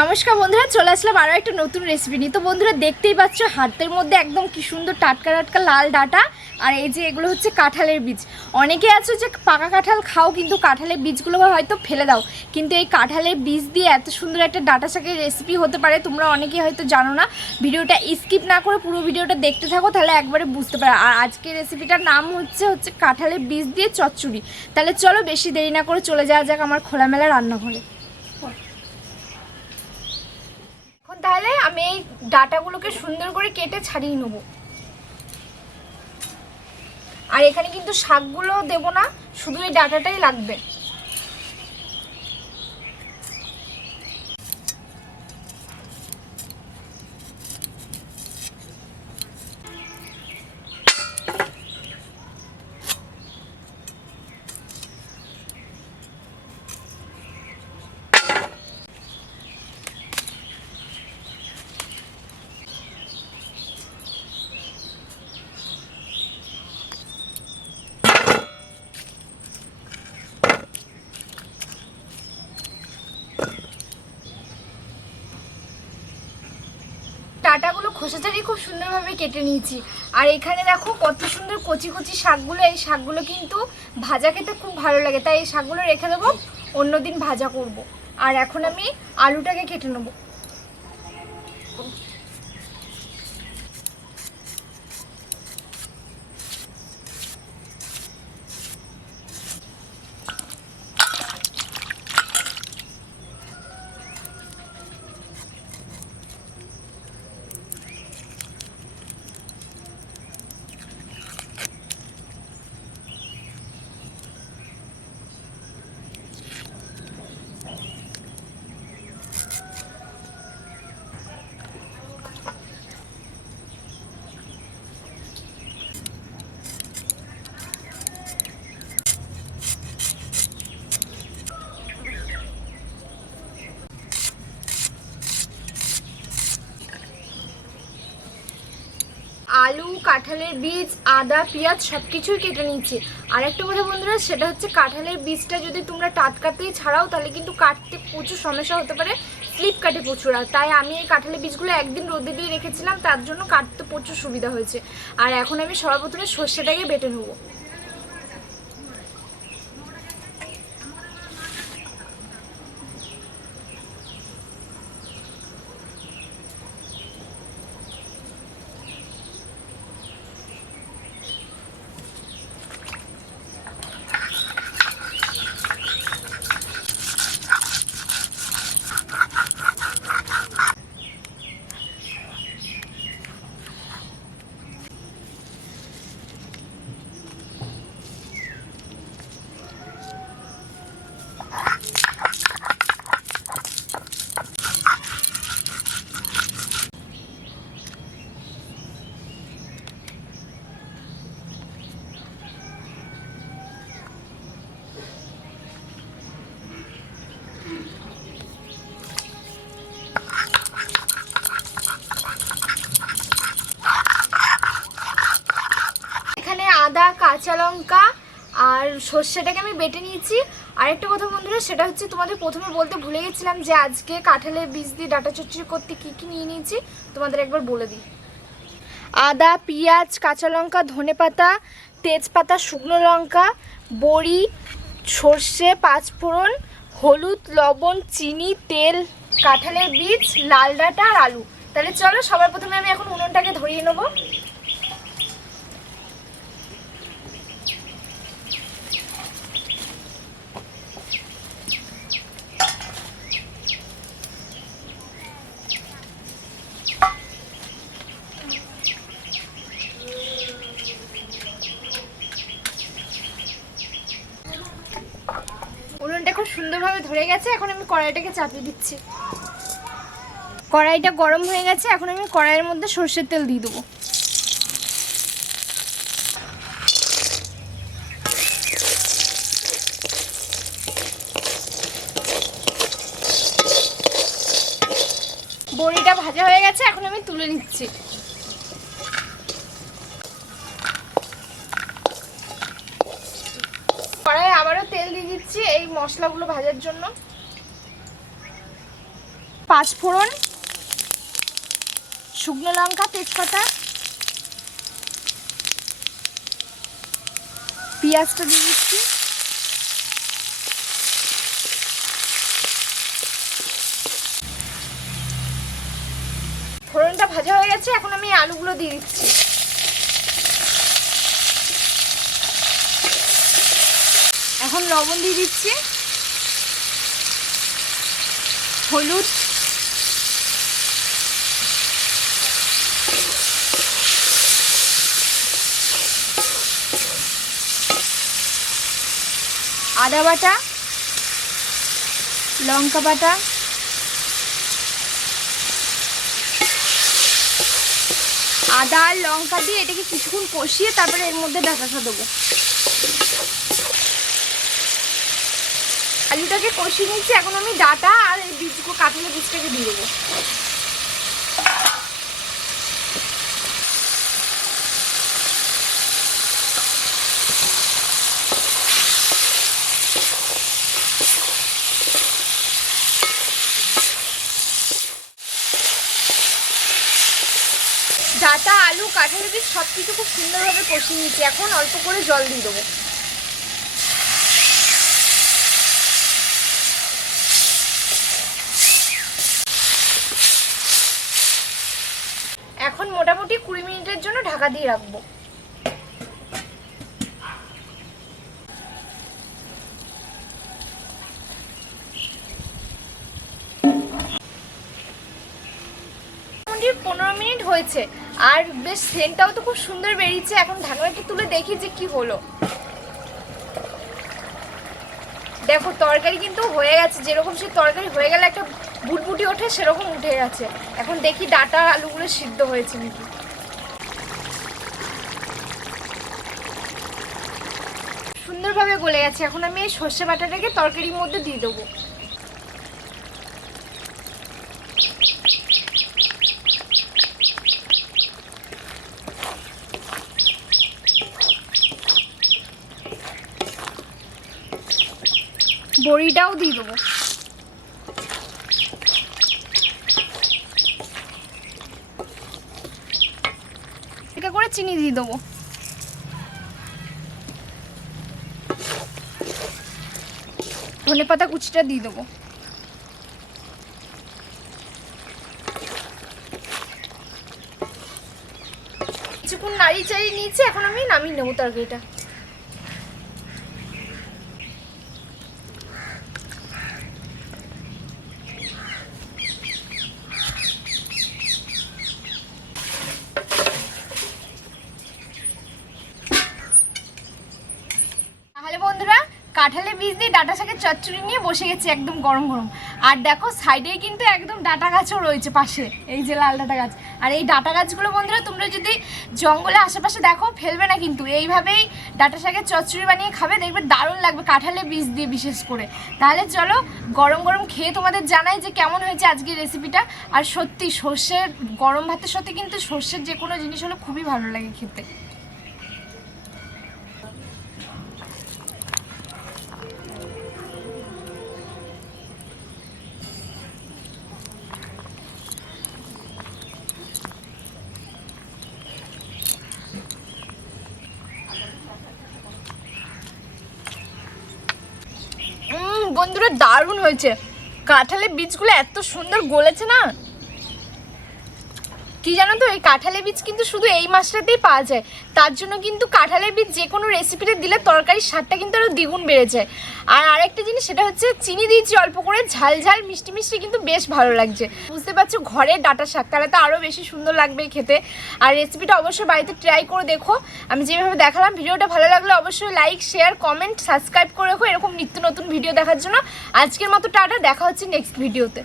নমস্কার বন্ধুরা, চলে আসলাম আরও একটা নতুন রেসিপি নিয়ে। তো বন্ধুরা দেখতেই পাচ্ছ হাতের মধ্যে একদম কি সুন্দর টাটকা টাটকা লাল ডাঁটা। আর এই যে এগুলো হচ্ছে কাঁঠালের বীজ। অনেকে আছো যে পাকা কাঁঠাল খাও কিন্তু কাঁঠালের বীজগুলো হয়তো ফেলে দাও, কিন্তু এই কাঁঠালের বীজ দিয়ে এত সুন্দর একটা ডাঁটা শাকের রেসিপি হতে পারে তোমরা অনেকেই হয়তো জানো না। ভিডিওটা স্কিপ না করে পুরো ভিডিওটা দেখতে থাকো, তাহলে একবারে বুঝতে পারো। আর আজকের রেসিপিটার নাম হচ্ছে কাঁঠালের বীজ দিয়ে চচ্চড়ি। তাহলে চলো বেশি দেরি না করে চলে যাওয়া যাক আমার খোলামেলা রান্নাঘরে। তাহলে আমি এই ডাটাগুলোকে সুন্দর করে কেটে ছাড়িয়ে নেব। আর এখানে কিন্তু শাকগুলো দেব না, শুধু এই ডাটাটাই লাগবে। ডাটাগুলো খোসা ছাড়িয়ে খুব সুন্দরভাবে কেটে নিয়েছি। আর এখানে দেখো কত সুন্দর কচি কচি শাকগুলো। এই শাকগুলো কিন্তু ভাজা খেতে খুব ভালো লাগে, তাই এই শাকগুলো রেখে দেবো, অন্যদিন ভাজা করব। আর এখন আমি আলুটাকে কেটে নেবো। আলু, কাঁঠালের বীজ, আদা, পেঁয়াজ সব কিছুই কেটে নিয়েছি। আর একটা কথা বন্ধুরা, সেটা হচ্ছে কাঁঠালের বীজটা যদি তোমরা টাটকাতেই ছাড়াও তাহলে কিন্তু কাটতে প্রচুর সমস্যা হতে পারে, স্লিপ কাটে প্রচুর। আর তাই আমি এই কাঁঠালের বীজগুলো একদিন রোদে দিয়ে রেখেছিলাম, তার জন্য কাটতে প্রচুর সুবিধা হয়েছে। আর এখন আমি সর্বপ্রথমে সর্ষেটাকে বেটে নেবো। আদা, কাঁচা লঙ্কা আর সর্ষেটাকে আমি বেটে নিয়েছি। আরেকটা কথা বন্ধুরা, সেটা হচ্ছে তোমাদের প্রথমে বলতে ভুলে গেছিলাম যে আজকে কাঁঠালের বীজ দিয়ে ডাঁটা চচ্চড়ি করতে কী কী নিয়ে নিয়েছি তোমাদের একবার বলে দিই। আদা, পেঁয়াজ, কাঁচা লঙ্কা, ধনেপাতা, তেজপাতা, শুকনো লঙ্কা, বড়ি, সর্ষে, পাঁচফোড়ন, হলুদ, লবণ, চিনি, তেল, কাঁঠালের বীজ, লাল ডাঁটা আর আলু। তাহলে চলো সবার প্রথমে আমি এখন উনুনটাকে ধরিয়ে নেবো। উনুনটা খুব সুন্দরভাবে ধরে গেছে, এখন আমি কড়াইটাকে চাপিয়ে দিচ্ছি। কড়াইটা গরম হয়ে গেছে, এখন আমি কড়াইয়ের মধ্যে সরষের তেল দিয়ে দেবো। বড়িটা ভাজা হয়ে গেছে, এখন আমি তুলে নিচ্ছি। কড়াইয়ে আবারও তেল দিয়ে দিচ্ছি এই মশলাগুলো ভাজার জন্য। পাঁচ ফোড়ন, শুকনো লঙ্কা, তেজপাতা, পেঁয়াজটা দিয়ে দিচ্ছি। ফোড়নটা ভাজা হয়ে গেছে, এখন আমি আলুগুলো দিয়ে দিচ্ছি। এখন লবণ দিয়ে দিচ্ছি, হলুদ, আদা বাটা, লঙ্কা বাটা, আদা আর লঙ্কা দিয়ে এটাকে কিছুক্ষণ কষিয়ে তারপরে এর মধ্যে ডাঁটাটা দেবো। আলুটাকে কষিয়ে নিচ্ছি, এখন আমি ডাঁটা আর এই বীজগুলো, কাঁঠালের বীজটাকে দিয়ে দেবো। ডাঁটা, আলু, কাঁঠালের বীজ সব কিছু খুব সুন্দরভাবে কষিয়ে নিচ্ছি। এখন অল্প করে জল দিয়ে দেবো। এখন মোটামুটি 20 মিনিটের জন্য ঢাকা দিয়ে রাখবো। মোটামুটি 15 মিনিট হয়েছে আর বেশ সেন্টটাও তো খুব সুন্দর বেরিয়েছে। এখন ঢাকনাটা তুলে দেখি যে কি হলো। দেখো তরকারি কিন্তু হয়ে গেছে, যেরকম সে তরকারি হয়ে গেলে একটা বুটবুটি ওঠে সেরকম উঠে গেছে। এখন দেখি ডাঁটা আলুগুলো সিদ্ধ হয়েছে নাকি। সুন্দরভাবে গলে গেছে। এখন আমি এই সর্ষে বাটাটাকে তরকারির মধ্যে দিয়ে দেবো। বড়িটাও দিয়ে দেবো। এটা করে চিনি দিয়ে দেবো। ধনেপাতা কুচিটা দিয়ে দেবো। কিছুক্ষণ নাড়িয়ে চাড়িয়ে নিয়েছি, এখন আমি নামিয়ে নেবো তরকারিটা। তাহলে বন্ধুরা, কাঁঠালের বীজ দিয়ে ডাঁটা শাকের চচ্চড়ি নিয়ে বসে গেছি একদম গরম গরম। আর দেখো সাইডে কিন্তু একদম ডাঁটা গাছও রয়েছে পাশে, এই যে লাল ডাঁটা গাছ। আর এই ডাঁটা গাছগুলো বন্ধুরা তোমরা যদি জঙ্গলে আশেপাশে দেখো ফেলবে না কিন্তু, এইভাবেই ডাঁটা শাকের চচ্চড়ি বানিয়ে খাবে, দেখবে দারুণ লাগবে কাঁঠালের বীজ দিয়ে বিশেষ করে। তাহলে চলো গরম গরম খেয়ে তোমাদের জানাই যে কেমন হয়েছে আজকের রেসিপিটা। আর সত্যি সর্ষের গরম ভাতের সাথে কিন্তু সর্ষের যে কোনো জিনিস হলে খুবই ভালো লাগে খেতে। বন্ধুরা দারুণ হয়েছে। কাঁঠালের বীজগুলো এত সুন্দর গলেছে না, কি জানো তো, এই কাঁঠালের বীজ কিন্তু শুধু এই মাসটাতেই পাওয়া যায়। তার জন্য কিন্তু কাঁঠালের বীজ যে কোনো রেসিপিতে দিলে তরকারির স্বাদটা কিন্তু আরও দ্বিগুণ বেড়ে যায়। আর আরেকটা জিনিস, সেটা হচ্ছে চিনি দিয়েছি অল্প করে, ঝাল ঝাল মিষ্টি মিষ্টি কিন্তু বেশ ভালো লাগছে। বুঝতে পারছো, ঘরের ডাঁটা শাক, তাহলে তো আরও বেশি সুন্দর লাগবে খেতে। আর রেসিপিটা অবশ্যই বাড়িতে ট্রাই করে দেখো। আমি যেভাবে দেখালাম, ভিডিওটা ভালো লাগলে অবশ্যই লাইক, শেয়ার, কমেন্ট, সাবস্ক্রাইব করে রাখো এরকম নিত্য নতুন ভিডিও দেখার জন্য। আজকের মতো টাটা, দেখা হচ্ছে নেক্সট ভিডিওতে।